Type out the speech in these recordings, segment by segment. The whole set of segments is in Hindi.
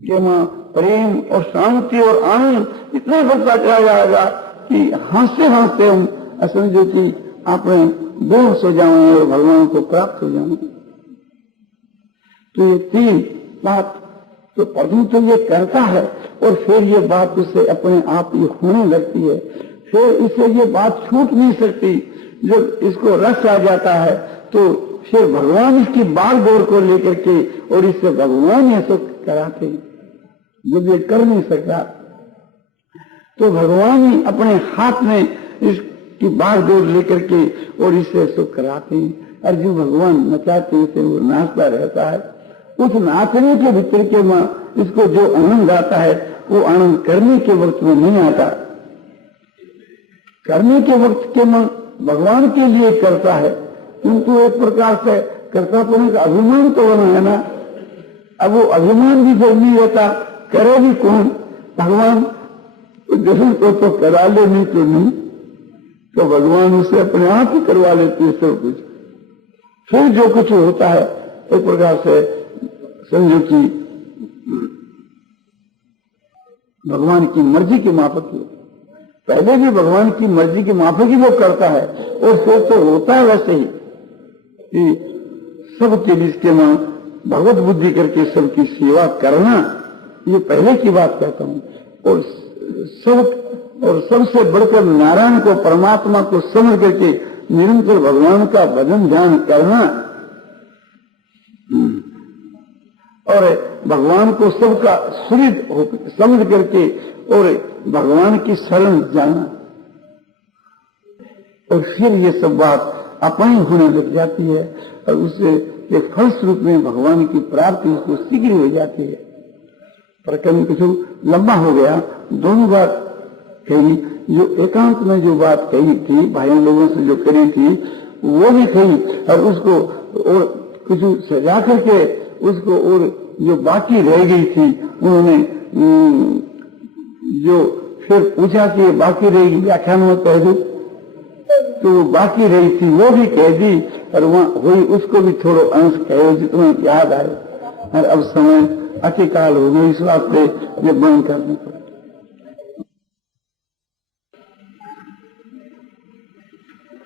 कि वहां प्रेम और शांति और आनंद इतना बढ़ता चला जाएगा कि हंसते हंसते हम समझो कि अपने दूर से जाएं और भगवान को प्राप्त हो जाएं। तो ये तीन बात तो पढ़ू तो ये करता है और फिर ये बात उससे अपने आप ये होने लगती है, फिर इससे ये बात छूट नहीं सकती। जब इसको रस आ जाता है तो फिर भगवान इसकी बाल गोर को लेकर के और इससे भगवान ये सुख कराते हैं। जब ये कर नहीं सकता तो भगवान ही अपने हाथ में इसकी बाल गोर लेकर के और इससे सुख कराते हैं। और जो भगवान नचाते थे वो नाचता रहता है। उस नाचने के भीतर के में इसको जो आनंद आता है वो आनंद करने के वक्त में नहीं आता। करने के वक्त के मन भगवान के लिए करता है, किंतु एक प्रकार से कर्तापन का अभिमान तो बना है ना। अब वो अभिमान भी फिर नहीं रहता, करे भी कौन? भगवान जैसे तो करा ले, नहीं तो नहीं, तो भगवान उसे अपने आप ही करवा लेते हैं सब कुछ। फिर जो कुछ होता है एक प्रकार से समझो कि भगवान की मर्जी के माफक है। पहले भी भगवान की मर्जी के माफक ही वो करता है और फिर तो होता है वैसे ही कि सब तेज के मां भगवत बुद्धि करके सबकी सेवा करना, ये पहले की बात कहता हूं। और सबसे बढ़कर नारायण को, परमात्मा को समझ करके निरंतर भगवान का भजन ध्यान करना और भगवान को सबका सुहृद समझ करके और भगवान की शरण जाना, और फिर ये सब बात अपनी होने लग जाती है और उससे एक फलस्वरूप में भगवान की प्राप्ति उसको शीघ्र हो जाती है। प्रकरण कुछ लंबा हो गया, दोनों बात कही। जो एकांत में जो बात कही थी भाइयों लोगों से जो करी थी वो भी कही और उसको और कुछ सजा करके उसको, और जो बाकी रह गई थी उन्होंने जो फिर पूछा कि बाकी रहेगी व्याख्यान में कह दो, तो बाकी रही थी वो भी कह दी और वहां हुई उसको भी थोड़ा अंश कहे जितना याद आए। और अब समय अतिकाल हो गया, इस वास्ते ये बंद करने पड़ा।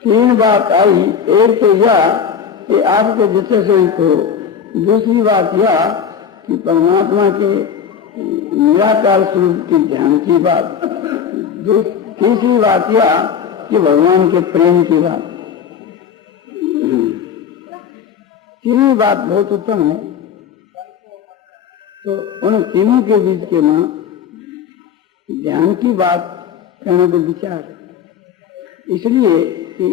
तीन बात आई, एक तो यह कि आपको जितने से ही करो, दूसरी बात यह कि परमात्मा के निराकार स्वरूप के ध्यान की बात, तीसरी बात यह कि भगवान के प्रेम की बात। तीनों बात बहुत उत्तम है। तो उन तीनों के बीच के मां ध्यान की बात कहने को विचार है, इसलिए कि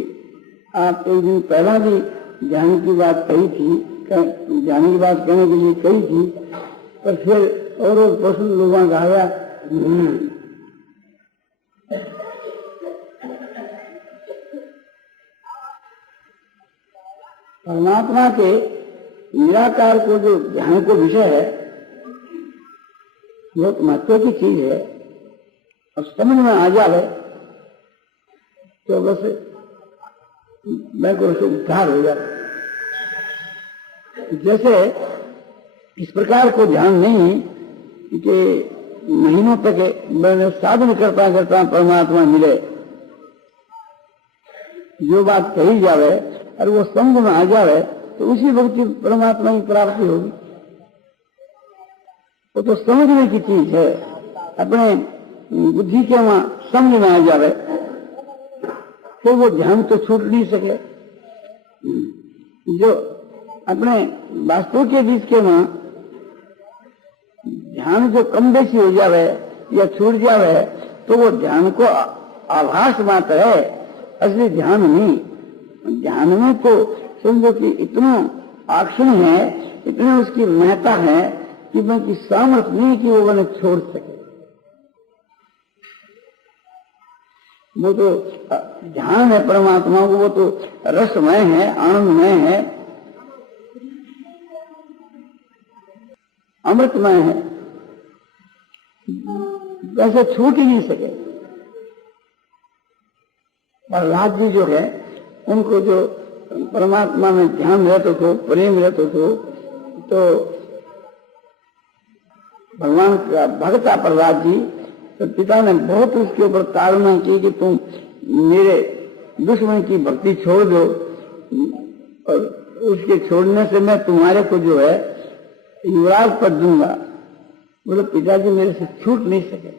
आप एक दिन पहला भी ध्यान की बात कही थी, ध्यान की बात कहने के लिए कही थी, पर फिर और प्रश्न लोगों का आया। परमात्मा के निराकार को जो ध्यान को विषय है बहुत महत्व की चीज है। अब समझ में आ जाए तो बस मैं को उद्धार हो जाता। जैसे इस प्रकार को ध्यान नहीं कि महीनों तक मैंने साधन करता करता परमात्मा मिले, जो बात कही जावे और वो समझ में आ जावे तो उसी वक्त परमात्मा की प्राप्ति होगी। वो तो समझने की चीज है, अपने बुद्धि के वहां समझ में आ जावे तो वो ध्यान तो छूट नहीं सके। जो अपने वास्तु के बीच के वहां ध्यान जो कम बेसी हो जावे या छूट जावे तो वो ध्यान को आभास मात्र है, असली ध्यान नहीं। ध्यान में तो समझो कि इतना आक्षण है, इतनी उसकी महत्ता है कि उनकी सामर्थ्य नहीं कि वो उन्हें छोड़ सके। वो तो ध्यान है परमात्मा को, वो तो रसमय है, आनंदमय है, अमृतमय है, वैसे छूट ही नहीं सके। प्रहलाद जी जो है उनको जो परमात्मा में ध्यान रहते थे, प्रेम रहते थे, तो भगवान का भक्त था प्रहलाद जी, तो पिता ने बहुत उसके ऊपर ताड़ना की कि तुम मेरे दुश्मन की भक्ति छोड़ दो, और उसके छोड़ने से मैं तुम्हारे को जो है युवराज पद दूंगा। बोले पिताजी मेरे से छूट नहीं सके।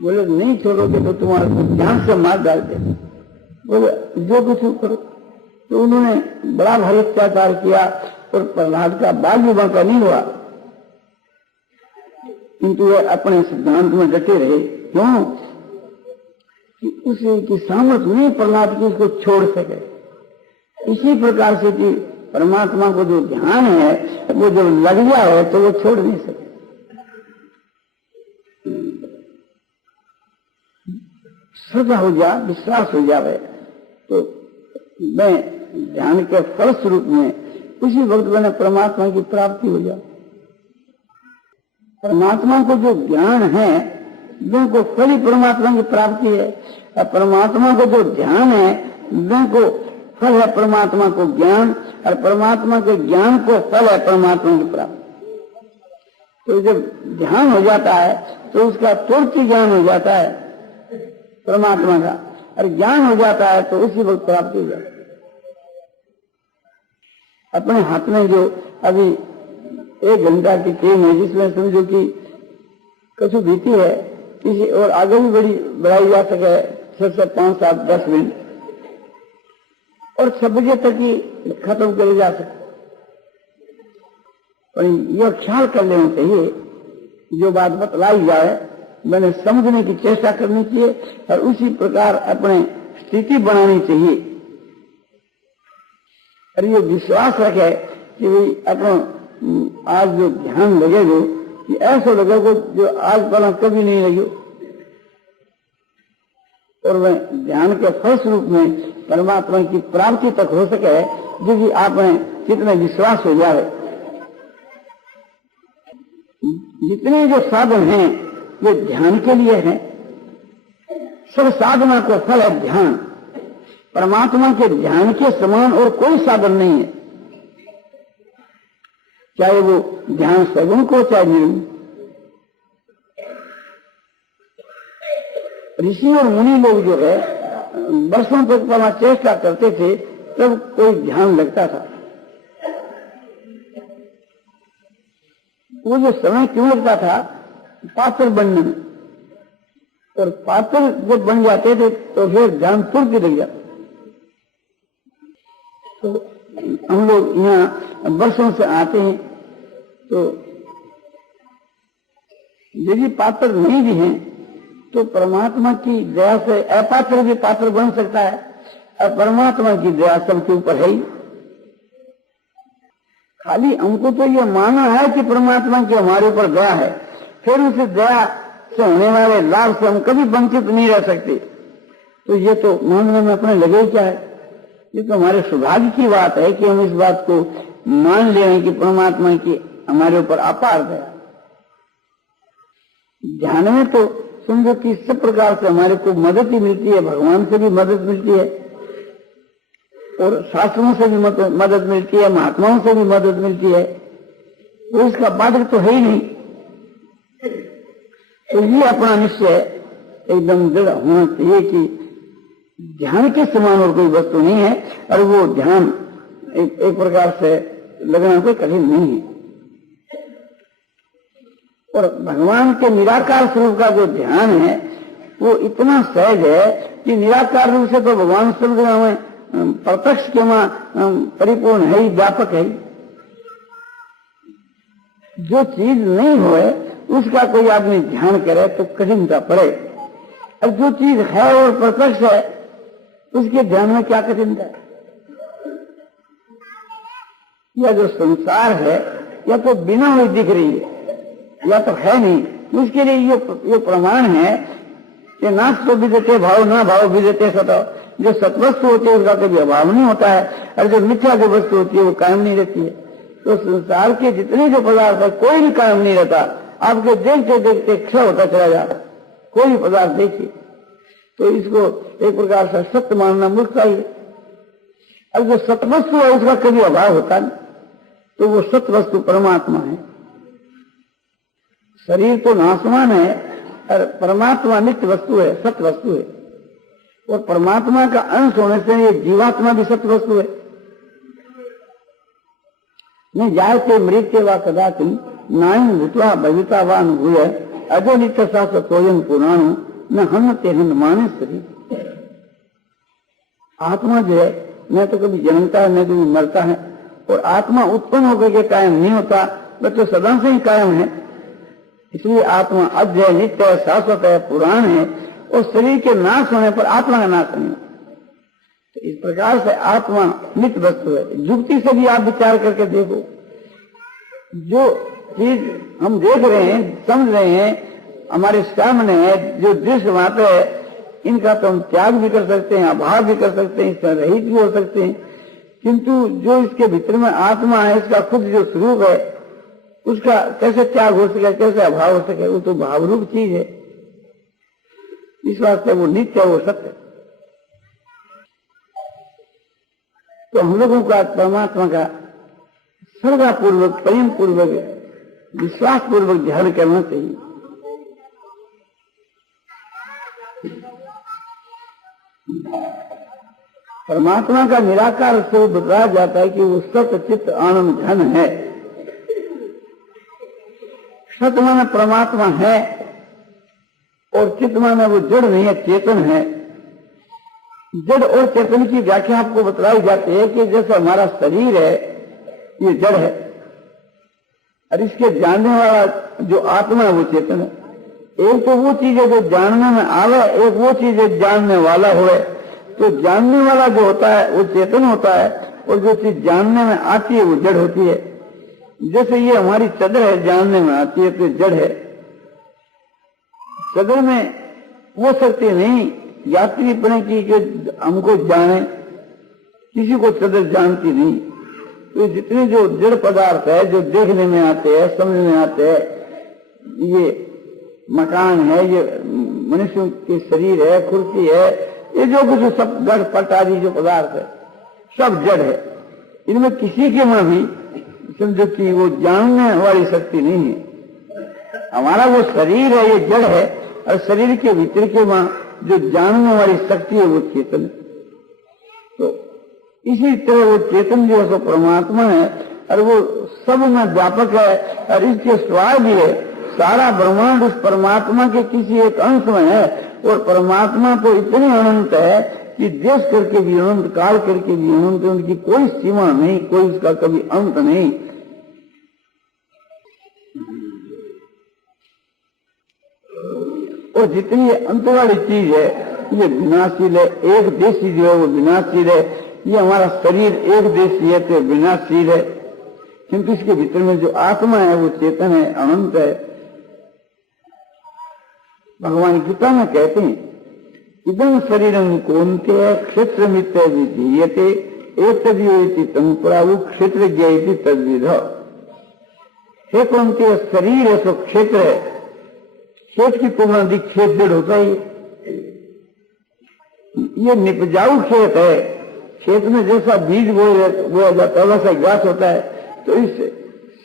बोले नहीं छोड़ोगे तो तुम्हारे को जान से मार डाल दे। बोले जो कुछ करो। तो उन्होंने बड़ा भारी अत्याचार किया और प्रहलाद का बाल विवाह का नहीं हुआ, किंतु वे अपने सिद्धांत में डटे रहे। क्यों? कि उसे की सामर्थ्य नहीं प्रहलाद की उसको छोड़ सके। इसी प्रकार से कि परमात्मा को जो ध्यान है वो जब लग गया है तो वो छोड़ नहीं सके। श्रद्धा हो जा, विश्वास हो जावे तो मैं ध्यान के फल स्वरूप में उसी वक्त मैंने परमात्मा की प्राप्ति हो जाए। परमात्मा को जो ज्ञान है को फल ही परमात्मा की प्राप्ति है, और परमात्मा को जो ध्यान है को फल है परमात्मा को ज्ञान, और परमात्मा के ज्ञान को फल है परमात्मा की प्राप्ति। तो जब ध्यान हो जाता है तो उसका तुरंत ज्ञान हो जाता है परमात्मा का, और ज्ञान हो जाता है तो उसी वक्त प्राप्ति हो जाती है। अपने हाथ में जो अभी 1 घंटा की ट्रेन है जिसमें समझो कि कछु बीती है, इसी और आगे भी बढ़ाई जा सके 6 से 5, 7, 10 मिनट, और 6 बजे तक ही खत्म करे जा सके। पर यह ख्याल कर लेना चाहिए जो बात बतलाई जाए मैंने समझने की चेष्टा करनी चाहिए, और उसी प्रकार अपने स्थिति बनानी चाहिए। और ये विश्वास रखे कि भाई अपना आज जो ध्यान लगेगा कि ऐसा लगेगा जो आज पहला कभी नहीं लगे, और वह ध्यान के फलस्वरूप में परमात्मा की प्राप्ति तक हो सके, जो कि आप में कितने विश्वास हो जाए। जितने जो साधन हैं वो ध्यान के लिए हैं, सब साधना को फल है ध्यान। परमात्मा के ध्यान के समान और कोई साधन नहीं है, चाहे वो ध्यान सगुण को चाहे निर्गुण। ऋषि और मुनि लोग जो है वर्षों तक पहला चेष्टा करते थे तब कोई ध्यान लगता था। वो जो समय क्यों लगता था? पात्र बनने में, और पात्र जब बन जाते थे तो फिर ध्यान तुरंत लग जाता। तो हम लोग यहाँ वर्षों से आते हैं, तो यदि पात्र नहीं भी हैं तो परमात्मा की दया से अपात्र भी पात्र बन सकता है, और परमात्मा की दया सबके ऊपर है ही। खाली हमको तो ये मानना है कि परमात्मा की हमारे ऊपर दया है, फिर उसे दया से होने वाले लाभ से हम कभी वंचित नहीं रह सकते। तो ये तो मानने में अपने लगे क्या है? ये तो हमारे सौभाग्य की बात है कि हम इस बात को मान लें कि परमात्मा की हमारे ऊपर अपार दया। ध्यान में तो समझो कि सब प्रकार से हमारे को मदद ही मिलती है, भगवान से भी मदद मिलती है, और शास्त्रों से भी मदद मिलती है, महात्माओं से भी मदद मिलती है। तो इसका बाधक तो है ही नहीं। तो ये अपना निश्चय एकदम दृढ़ होना चाहिए कि ध्यान के समान और कोई वस्तु नहीं है, और वो ध्यान एक प्रकार से लगना कोई कठिन नहीं है। और भगवान के निराकार स्वरूप का जो ध्यान है वो इतना सहज है कि निराकार रूप से तो भगवान सब जगह में प्रत्यक्ष के परिपूर्ण है ही, व्यापक है ही। जो चीज नहीं होए उसका कोई आदमी ध्यान करे तो कठिनता पड़े, और जो चीज है और प्रत्यक्ष है उसके ध्यान में क्या कठिनता है? या जो संसार है या तो बिना हुई दिख रही है या तो है नहीं, उसके लिए ये प्रमाण है कि नाश तो विदते भाव ना भाव विदते सतो। जो सत्वस्तु होती है उसका कभी अभाव नहीं होता है, और जो मिथ्या जो वस्तु होती है वो कायम नहीं रहती है। तो संसार के जितने जो पदार्थ है कोई भी कायम नहीं रहता, आपके देखते देखते क्षय होता चला जाता। कोई भी पदार्थ देखिए तो इसको एक प्रकार से सत्य मानना मूर्ख चाहिए। अब जो सत्वस्तु है उसका कभी अभाव होता नहीं, तो वो सत्वस्तु परमात्मा है। शरीर तो नाशवान है और परमात्मा नित्य वस्तु है, सत्य वस्तु है। और परमात्मा का अंश होने से ये जीवात्मा भी सत्य वस्तु है। न जायते मृत्य व कदाचिन नायं भूत्वा भविता वा अनुभूय अजो नित्य शाश्वतोयं पुराणो न हन्यते हन्य माने शरीर। आत्मा जो है न तो कभी जन्मता है न कभी मरता है, और आत्मा उत्पन्न होकर के कायम नहीं होता, वह तो सदा से ही कायम है। इसलिए आत्मा अद्य है, नित्य है, शाश्वत है, पुराण है, और शरीर के नाश होने पर आत्मा का नाश नहीं होता। तो इस प्रकार से आत्मा नित्य वस्तु है। युक्ति से भी आप विचार करके देखो, जो चीज हम देख रहे हैं, समझ रहे हैं, हमारे सामने है, जो दृश्य वहां पे है, इनका तो हम त्याग भी कर सकते हैं, अभाव भी कर सकते हैं, इससे रहित भी हो सकते हैं, किंतु जो इसके भीतर में आत्मा है, इसका खुद जो स्वरूप है, उसका कैसे त्याग हो सके, कैसे अभाव हो सके? वो तो भावरूप चीज है। इस वास्ते वो नित्य है, वो सत्य। तो हम लोगों का परमात्मा का श्रद्धा पूर्वक, प्रेम पूर्वक, विश्वास पूर्वक ध्यान करना चाहिए। परमात्मा का निराकार स्वरूप बताया जाता है कि वो सत्य चित्त आनंद घन है। सत्य माने परमात्मा है, और चित्त माने वो जड़ नहीं है, चेतन है। जड़ और चेतन की व्याख्या आपको बतलाई जाती है कि जैसे हमारा शरीर है, ये जड़ है, और इसके जानने वाला जो आत्मा है वो चेतन है। एक तो वो चीज है जो जानने में आवे, एक वो चीज है जानने वाला होए। तो जानने वाला जो होता है वो चेतन होता है, और जो चीज जानने में आती है वो जड़ होती है। जैसे ये हमारी चादर है, जानने में आती है तो जड़ है। चादर में वो शक्ति नहीं यात्री पड़े की कि हमको जाने, किसी को चादर जानती नहीं। तो जितने जो जड़ पदार्थ है, जो देखने में आते हैं, समझ में आते हैं, ये मकान है, ये मनुष्य के शरीर है, कुर्सी है, ये जो कुछ सब गढ़ पट आदि जो पदार्थ है, सब जड़ है। इनमें किसी के में भी समझो कि वो जानने वाली शक्ति नहीं है। हमारा वो शरीर है, ये जड़ है, और शरीर के भीतर के वहां जो जानने वाली शक्ति है वो चेतन है। तो इसी तरह वो चेतन जो है सो परमात्मा है, और वो सब में व्यापक है, और इसके स्वभाव भी है। सारा ब्रह्मांड उस परमात्मा के किसी एक अंश में है, और परमात्मा तो इतने अनंत है कि देश करके भी अनंत, काल करके भी अनंत, उनकी कोई सीमा नहीं, कोई उसका कभी अंत नहीं। और जितनी अंत वाली चीज है ये विनाशील है। एक देशी जो है वो विनाशील है। ये हमारा शरीर एक देशी है तो विनाशील है, किंतु इसके भीतर में जो आत्मा है वो चेतन है, अनंत है। भगवान गीता में कहते हैं, इदं शरीरं कौन्तेय क्षेत्र मित्य विधीयते एतद्योति तंपुरावु क्षेत्र ज्ञेति तद्विध। हे कौन्तेय, शरीर है तो क्षेत्र है। खेत की तुलना अधिक खेत जड़ होता है। ये निपजाऊ खेत है। खेत में जैसा बीज बोया जाता है वैसा घास होता है। तो इस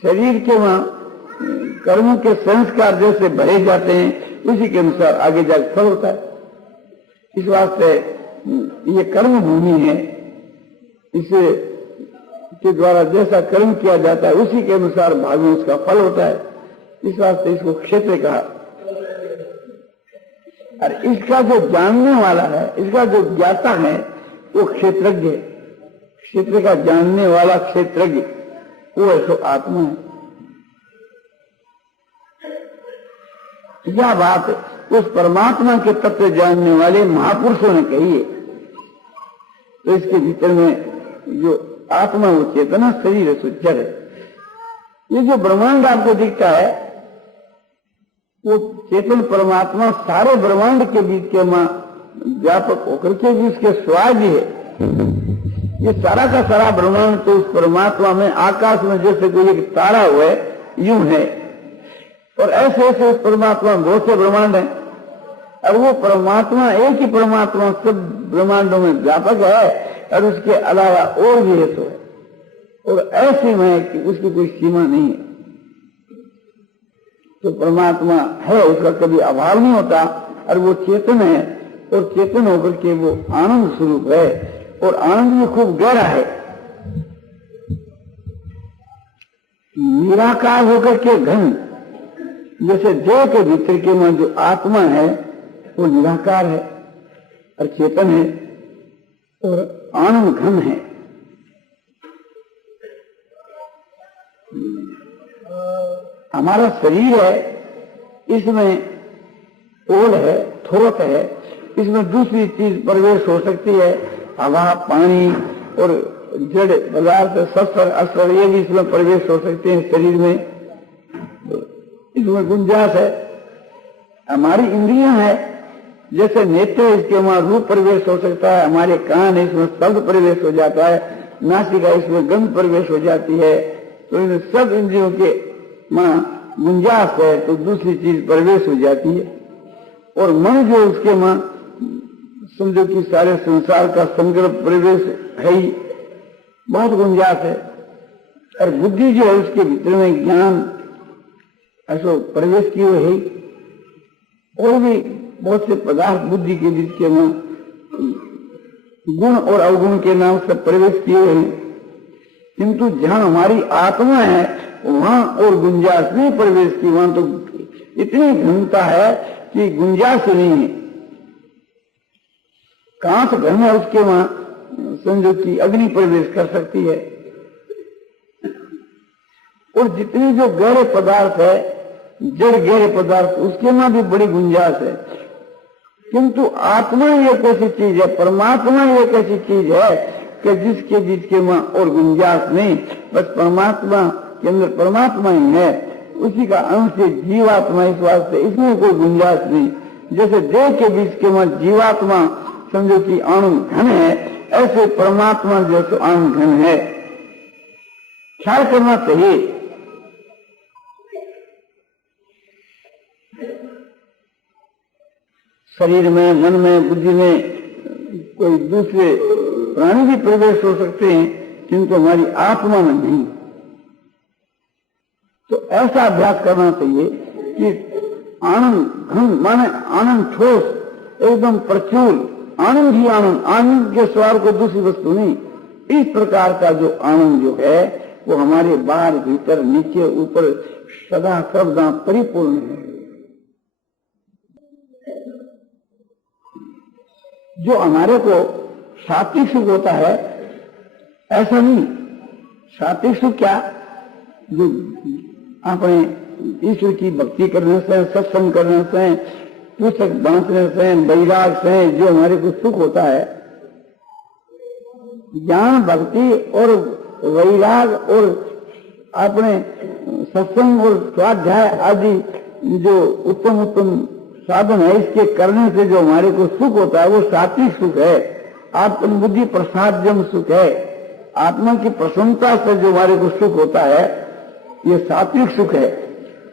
शरीर के वहां कर्मों के संस्कार जैसे भरे जाते हैं, उसी के अनुसार आगे जाकर फल होता है। इस वास्ते ये कर्म भूमि है। इसे के द्वारा जैसा कर्म किया जाता है उसी के अनुसार भाग में उसका फल होता है। इस वास्ते इसको क्षेत्र कहा। और इसका जो जानने वाला है, इसका जो ज्ञाता है वो क्षेत्रज्ञ है। क्षेत्र का जानने वाला क्षेत्रज्ञ वो ऐसो आत्मा है। यह बात उस परमात्मा के तत्व जानने वाले महापुरुषों ने कही है। तो इसके भीतर में जो आत्मा वो चेतना शरीर है, जड़ है। ये जो ब्रह्मांड आपको दिखता है वो चेतन परमात्मा सारे ब्रह्मांड के बीच के मां व्यापक होकर के भी उसके स्वाद ही है। ये सारा का सारा ब्रह्मांड तो उस परमात्मा में, आकाश में जैसे कोई एक तारा हुआ है यूं है। और ऐसे ऐसे उस परमात्मा में बहुत से ब्रह्मांड है। और वो परमात्मा एक ही परमात्मा सब ब्रह्मांडों में व्यापक है, और उसके अलावा और भी है तो है। और ऐसे में कि उसकी कोई सीमा नहीं है। तो परमात्मा है, उसका कभी अभाव नहीं होता, और वो चेतन है, और चेतन होकर के वो आनंद स्वरूप है, और आनंद भी खूब गहरा है। निराकार होकर के घन, जैसे देह के भीतर के में जो आत्मा है वो निराकार है और चेतन है, और आनंद घन है। हमारा शरीर है, इसमें ओल है, थोक है, इसमें दूसरी चीज प्रवेश हो सकती है, हवा, पानी और जड़ पदार्थ, शस्त्र, अस्त्र, ये भी इसमें प्रवेश हो सकते हैं शरीर में, इसमें गुंजाइश है। हमारी इंद्रियां है, जैसे नेत्र, इसके वहां रूप प्रवेश हो सकता है, हमारे कान है, इसमें शब्द प्रवेश हो जाता है, नासिका, इसमें गंध प्रवेश हो जाती है, तो इन सब इंद्रियों के वहां गुंजाइश है, तो दूसरी चीज प्रवेश हो जाती है। और मन जो उसके वहां समझो कि सारे संसार का समग्र प्रवेश है ही, बहुत गुंजाइश है। और बुद्धि जो है उसके भीतर में ज्ञान ऐसा प्रवेश किए हुए है, और भी बहुत से पदार्थ बुद्धि के बीच के में गुण और अवगुण के नाम से प्रवेश किए हुए हैं, किंतु जहां हमारी आत्मा है वहां और गुंजाइश नहीं प्रवेश की, वहां तो इतनी घनता है कि गुंजाइश नहीं है। कांच घर में उसके वहां समझो कि अग्नि प्रवेश कर सकती है, और जितनी जो गहरे पदार्थ है, जड़ गहरे पदार्थ, उसके वहां भी बड़ी गुंजाइश है। किंतु आत्मा एक ऐसी चीज है, परमात्मा एक ऐसी चीज है कि जिसके बीच के वहां और गुंजाइश नहीं, बस परमात्मा के अंदर परमात्मा ही है, उसी का अंश है जीवात्मा, इस वास्ते इसमें कोई गुंजाइश नहीं। जैसे देह के बीच के वहां जीवात्मा समझो कि आनंद घन है, ऐसे परमात्मा जो तो आनंद घन है। ख्याल करना चाहिए। शरीर में, मन में, बुद्धि में कोई दूसरे प्राणी भी प्रवेश हो सकते हैं, किंतु हमारी आत्मा में नहीं। तो ऐसा अभ्यास करना चाहिए कि आनंद घन माने आनंद ठोस, एकदम प्रचुर आनंद ही आनंद, आनंद के स्वर को दूसरी वस्तु नहीं। इस प्रकार का जो आनंद जो है वो हमारे बाहर, भीतर, नीचे, ऊपर सदा सर्वदा परिपूर्ण है। जो हमारे को सात्विक सुख होता है ऐसा नहीं। सात्विक सुख क्या, जो अपने ईश्वर की भक्ति करने से, सत्संग करने से, पुस्तक बांटने से, वैराग से जो हमारे को सुख होता है, ज्ञान, भक्ति और वैराग और अपने सत्संग और स्वाध्याय आदि जो उत्तम उत्तम साधन है, इसके करने से जो हमारे को सुख होता है वो सात्विक सुख है, आत्मबुद्धि प्रसादजम सुख है। आत्मा की प्रसन्नता से जो हमारे को सुख होता है ये सात्विक सुख है।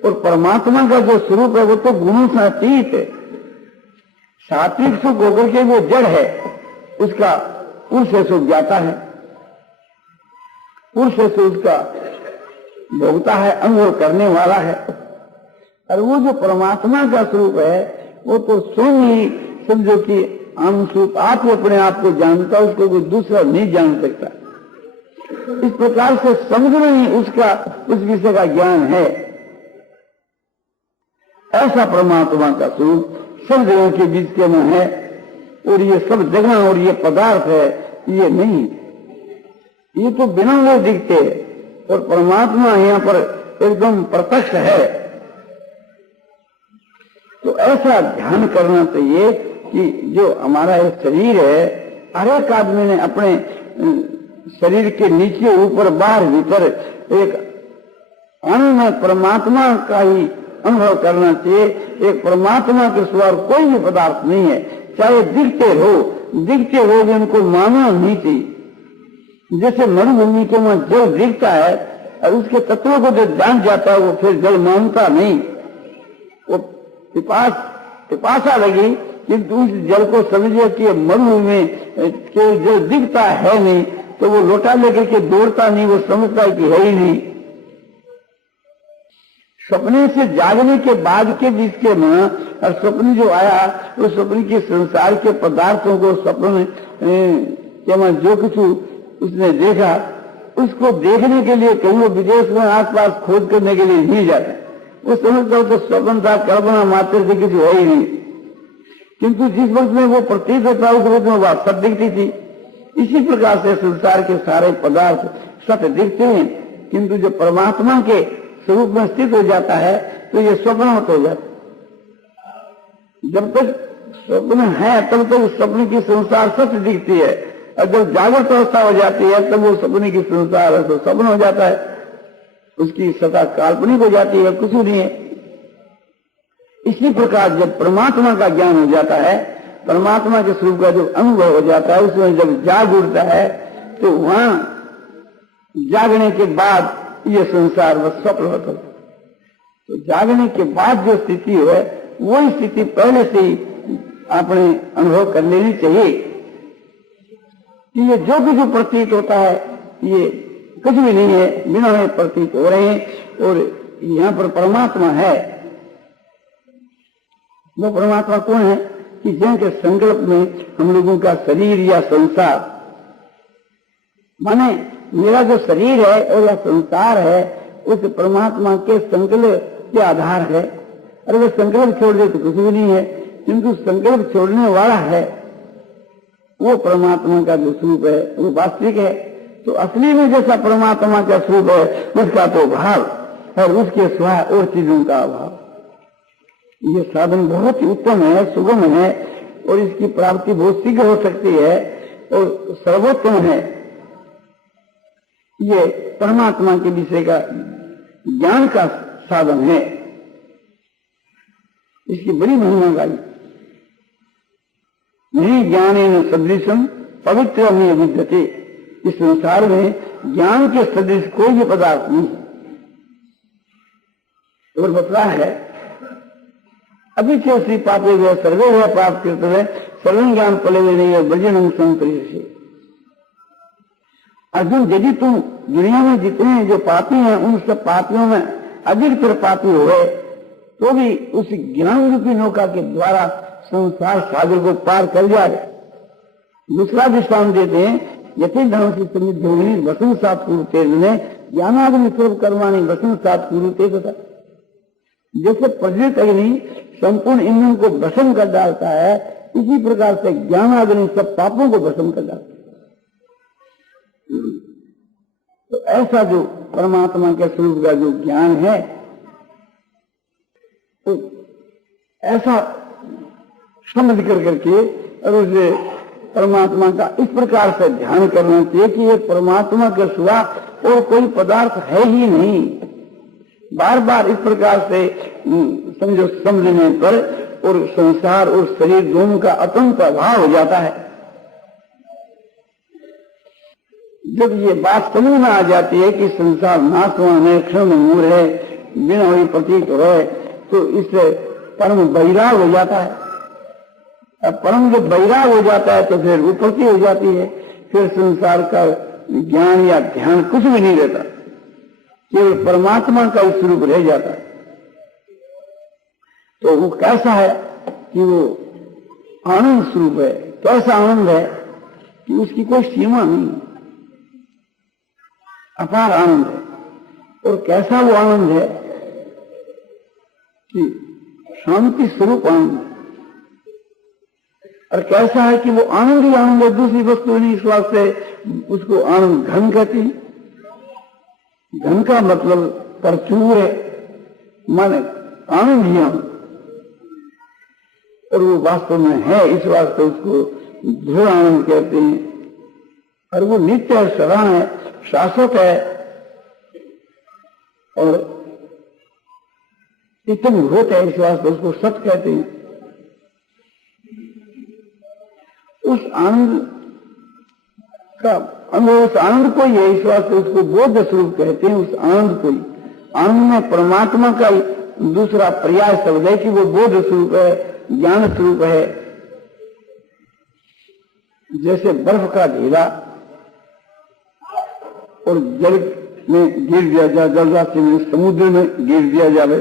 और परमात्मा का जो स्वरूप है वो तो गुणों से अतीत है। सात्विक सुख होकर के वो जड़ है, उसका पुरुष से सुख जाता है, पुरुष से उसका भोगता है, अनुभव करने वाला है। और वो जो परमात्मा का स्वरूप है वो तो स्वयं ही समझो कि आनंद स्वरूप आप अपने आप को जानता, उसको कोई दूसरा नहीं जान सकता। इस प्रकार से समझ में ही उसका उस विषय का ज्ञान है। ऐसा परमात्मा का स्वरूप सब जगह के बीच के में है, और ये सब जगह और ये पदार्थ है ये नहीं, ये तो बिना हुए दिखते हैं, और परमात्मा यहाँ पर एकदम प्रत्यक्ष है। तो ऐसा ध्यान करना चाहिए कि जो हमारा ये शरीर है, हर एक आदमी ने अपने शरीर के नीचे, ऊपर, बाहर, भीतर एक आनंद परमात्मा का ही अनुभव करना चाहिए। एक परमात्मा के सिवा कोई भी पदार्थ नहीं है, चाहे दिखते हो भी उनको मानना नहीं चाहिए। जैसे मरुभूमि के वहां जल दिखता है और उसके तत्वों को जो जान जाता है वो फिर जल मानता नहीं। वो पिपासा लगी किंतु उस जल को समझे कि मरुभूमि में के जो दिखता है नहीं, तो वो लोटा लेकर के दौड़ता नहीं, वो समझता है कि है ही नहीं। सपने से जागने के बाद के जिसके मन और स्वप्न जो आया, उस स्वप्न के संसार के पदार्थों को स्वप्न के मन जो कुछ उसने देखा, उसको देखने के लिए कहीं वो विदेश में आसपास खोज करने के लिए नहीं जाता। वो समझता हो तो स्वप्न था, कल्पना मात्र से किसी है ही नहीं। किंतु जिस वक्त में वो प्रतीत होता उस वक्त में वह सत्य दिखती थी। इसी प्रकार से संसार के सारे पदार्थ सत्य दिखते हैं, किंतु जो परमात्मा के स्वरूप में स्थित हो जाता है तो ये स्वप्न हो जाता है। जब तक स्वप्न है तब तक उस स्वप्न की संसार सत्य दिखती है, और जब जागृत अवस्था हो जाती है तब वो स्वप्न की संसार तो स्वप्न हो जाता है, उसकी सत्ता काल्पनिक हो जाती है, कुछ नहीं है। इसी प्रकार जब परमात्मा का ज्ञान हो जाता है, परमात्मा के स्वरूप का जो अनुभव हो जाता है, उसमें जब जाग उठता है तो वहां जागने के बाद ये संसार वह स्वप्न होता है। तो जागने के बाद जो स्थिति है वही स्थिति पहले से ही आपने अनुभव कर लेनी चाहिए कि ये जो भी जो प्रतीत होता है ये कुछ भी नहीं है, बिना में प्रतीत हो रहे हैं। और यहाँ पर परमात्मा है। वो परमात्मा कौन है कि जिनके संकल्प में हम लोगों का शरीर या संसार, माने मेरा जो शरीर है और यह संसार है, उस परमात्मा के संकल्प के आधार है। अरे वो संकल्प छोड़ दे तो कुछ भी नहीं है, किंतु संकल्प छोड़ने वाला है वो परमात्मा का जो स्वरूप है वो वास्तविक है। तो असली में जैसा परमात्मा का स्वरूप है उसका तो भाव, और उसके सिवा और चीजों का अभाव। ये साधन बहुत ही उत्तम है, सुगम है, और इसकी प्राप्ति बहुत शीघ्र हो सकती है और सर्वोत्तम है। ये परमात्मा के विषय का ज्ञान का साधन है। इसकी बड़ी महिमा गाई। नहीं ज्ञानेन सदृशम पवित्र नहीं विद्यते। इस संसार में ज्ञान के सदृश कोई भी पदार्थ नहीं है। और बतला है अभी से श्री पापे हुए सर्वे हुआ पाप कृत है सर्व ज्ञान पले हुए नहीं है ब्रजनम संप्रिय। अर्जुन, यदि तुम दुनिया में जितने जो पापी हैं उन सब पापियों में अधिकतर पापी हो गए तो भी उस ज्ञान रूपी नौका के द्वारा संसार सागर को पार कर जाए। दूसरा दृष्टांत देते हैं, यथि धर्म से समृद्ध होगी वसुन सात कुरुते ज्ञानाग्नि सर्व कर्माणी वसुन सात कुरुते तथा। जैसे प्रज्वलित अग्नि संपूर्ण इंद्रियों को भस्म कर डालता है, इसी प्रकार से ज्ञानाग्नि सब पापों को भस्म कर डालता है। तो ऐसा जो परमात्मा के स्वरूप का जो ज्ञान है, तो ऐसा समझ कर करके और उसे परमात्मा का इस प्रकार से ध्यान करना चाहिए कि ये परमात्मा के सिवा और कोई पदार्थ है ही नहीं। बार बार इस प्रकार से समझो समझने पर और संसार और शरीर दोनों का अत्यंत अभाव हो जाता है। जब ये बात समझ में आ जाती है कि संसार नाशवान है, क्षण मूर है, बिना हुई प्रतीत हो है, तो इससे परम बैराग हो जाता है। अब परम जब बैराग हो जाता है तो फिर उपरती हो जाती है, फिर संसार का ज्ञान या ध्यान कुछ भी नहीं रहता, केवल परमात्मा का स्वरूप रह जाता है। तो वो कैसा है कि वो आनंद स्वरूप है। कैसा आनंद है कि उसकी कोई सीमा नहीं है, अपार आनंद है। और कैसा वो आनंद है कि शांति स्वरूप आनंद है। और कैसा है कि वो आनंद ही आनंद है, दूसरी वस्तु नहीं। इस वास्ते उसको आनंद घन कहती है। घन का मतलब प्रचुर है, माने आनंद ही आनंद, और वो वास्तव में है, इस वास्ते उसको दृढ़ आनंद कहते हैं। और वो नित्य है, सदा है, शाश्वत है, और इतनी होता है, इस वास्ते उसको सत्य कहते हैं। उस आनंद का अनुभव, उस आनंद को ही है, इस वास्ते उसको बोध स्वरूप कहते हैं। उस आनंद को ही, आनंद में परमात्मा का दूसरा पर्याय शब्द है कि वो बोध स्वरूप है, ज्ञान स्वरूप है। जैसे बर्फ का ढीला और जल में गिर दिया जाए, जलराशि में समुद्र में गिर दिया जाए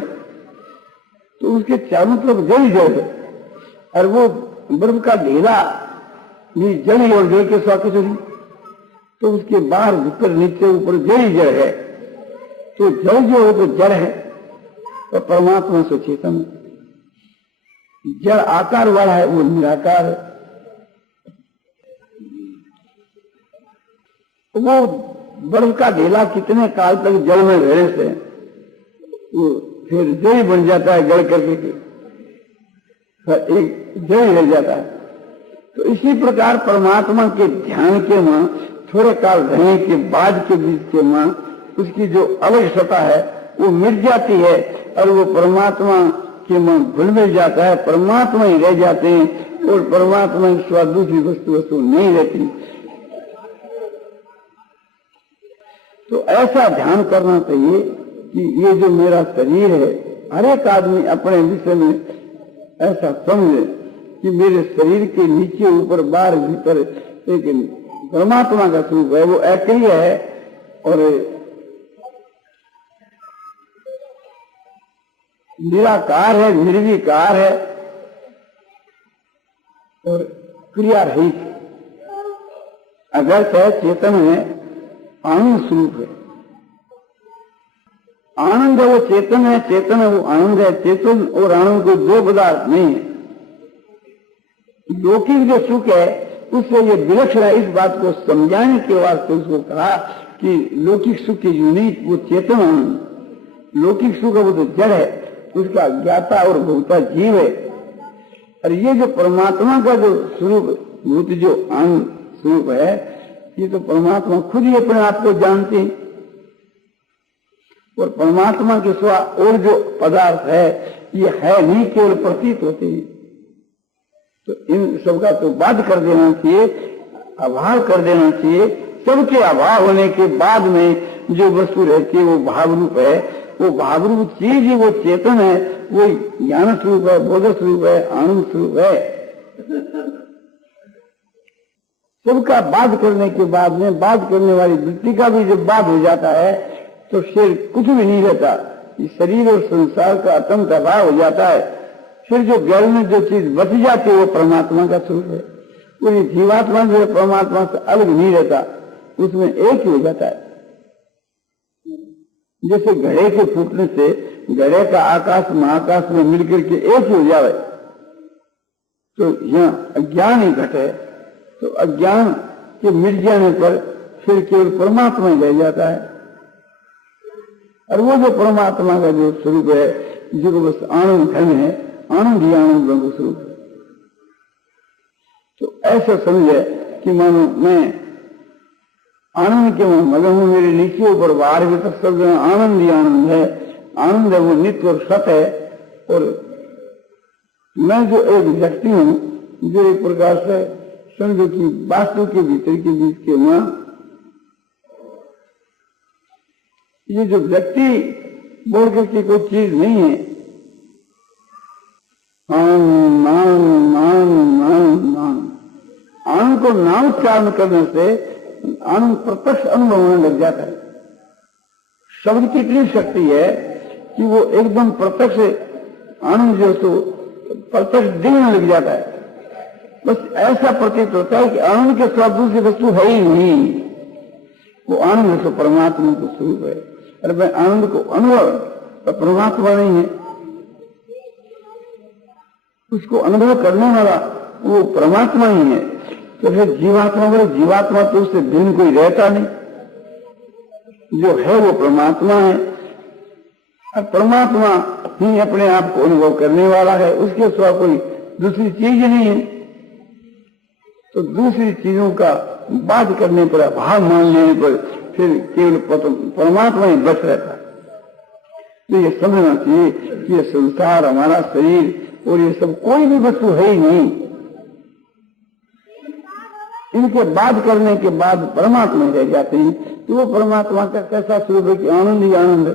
तो उसके चारों तरफ जल ही जल है, और वो बर्फ का ढेला भी जल ही और जल के साथ कुछ नहीं, तो उसके बाहर भीतर नीचे ऊपर जल ही जल है। तो जल जो है तो जड़ है, तो परमात्मा से चेतन है। जड़ आकार वाला है, वो निराकार है। वो बर्फ का ढेला कितने काल तक जल में रहने से वो फिर जल बन जाता है, गड़ करके एक जल रह जाता है। तो इसी प्रकार परमात्मा के ध्यान के मां थोड़े काल रहने के बाद के बीच के मां उसकी जो अलग सत्ता है वो मिट जाती है, और वो परमात्मा के मां घुल मिल जाता है, परमात्मा ही रह जाते हैं, और परमात्मा के सिवा दूसरी वस्तु नहीं रहती। तो ऐसा ध्यान करना चाहिए कि ये जो मेरा शरीर है, हर एक आदमी अपने विषय में ऐसा समझे कि मेरे शरीर के नीचे ऊपर बाहर भीतर एक परमात्मा का स्वरूप है, वो अकेले है और निराकार है, निर्विकार है और क्रिया रहित। अगर चाहे चेतन है, आनंद स्वरूप है, आनंद है, वो चेतन है, चेतन है वो आनंद है। चेतन और आनंद को दो पदार्थ नहीं है। लौकिक जो सुख है उससे ये विलक्षण है, इस बात को समझाने के वास्ते उसको कहा कि लौकिक सुख की यूनिट वो चेतन आनंद। लौकिक सुख है वो तो जड़ है, उसका ज्ञाता और भोक्ता जीव है, और ये जो परमात्मा का जो स्वरूप भूत जो आनंद स्वरूप है, ये तो परमात्मा खुद ही अपने आप को जानते हैं, और परमात्मा के सिवा और जो पदार्थ है ये है नहीं, केवल प्रतीत होते हैं। तो इन सबका तो बाध कर देना चाहिए, अभाव कर देना चाहिए। सबके अभाव होने के बाद में जो वस्तु रहती है वो भावरूप है, वो भावरूप चीज ही वो चेतन है, वो ज्ञान स्वरूप है, बोध स्वरूप है, आनंद स्वरूप है। सबका बाध करने के बाद में बाध करने वाली वृत्ति का भी जब बाध हो जाता है तो फिर कुछ भी नहीं रहता, शरीर और संसार का अत्यंत अभाव हो जाता है। फिर जो गैर में जो चीज बच जाती है वो परमात्मा का स्वरूप है। पूरी जीवात्मा जो है परमात्मा से अलग नहीं रहता, उसमें एक ही हो जाता है। जैसे घड़े के फूटने से घड़े का आकाश महाकाश में मिलकर के एक ही हो जाए, तो यहाँ अज्ञान ही घटे, तो अज्ञान के मिट जाने पर फिर केवल परमात्मा ही रह जाता है। और वो जो परमात्मा का जो स्वरूप है, जो बस आनंद धन है, आनंद ही आनंद ब्रह्म स्वरूप है। तो ऐसा समझे कि मानो मैं आनंद के मगन हूं, मेरे नीचे ऊपर बाहर भी तक सब आनंद ही आनंद है। आनंद है वो नित्य और सत्य है, और मैं जो एक व्यक्ति हूं, जो एक प्रकार से समझो कि वास्तु के भीतर के बीच के मां ये जो व्यक्ति बोल करके कोई चीज नहीं है। आनंद को नाम उच्चारण करने से आनंद प्रत्यक्ष अनुभव होने लग जाता है। शब्द की इतनी शक्ति है कि वो एकदम प्रत्यक्ष आनंद जो तो प्रत्यक्ष दिखने लग जाता है। बस ऐसा प्रतीत होता है कि आनंद के साथ दूसरी वस्तु है ही नहीं, वो आनंद तो परमात्मा का स्वरूप है। अरे मैं आनंद को अनुभव तो परमात्मा नहीं है, उसको अनुभव करने वाला वो परमात्मा ही है। तो फिर जीवात्मा बोले जीवात्मा तो उससे भिन्न कोई रहता नहीं, जो है वो परमात्मा है, और परमात्मा ही अपने आप को अनुभव करने वाला है, उसके सिवा कोई दूसरी चीज नहीं है। तो दूसरी चीजों का बात करने पर, अभाव मान लेने पर फिर केवल परमात्मा ही बच रहता है। तो ये समझना चाहिए कि ये संसार, हमारा शरीर और ये सब कोई भी वस्तु है ही नहीं। इनके बात करने के बाद परमात्मा रह जाते हैं। तो वो परमात्मा का कैसा स्वरूप है कि आनंद ही आनंद है।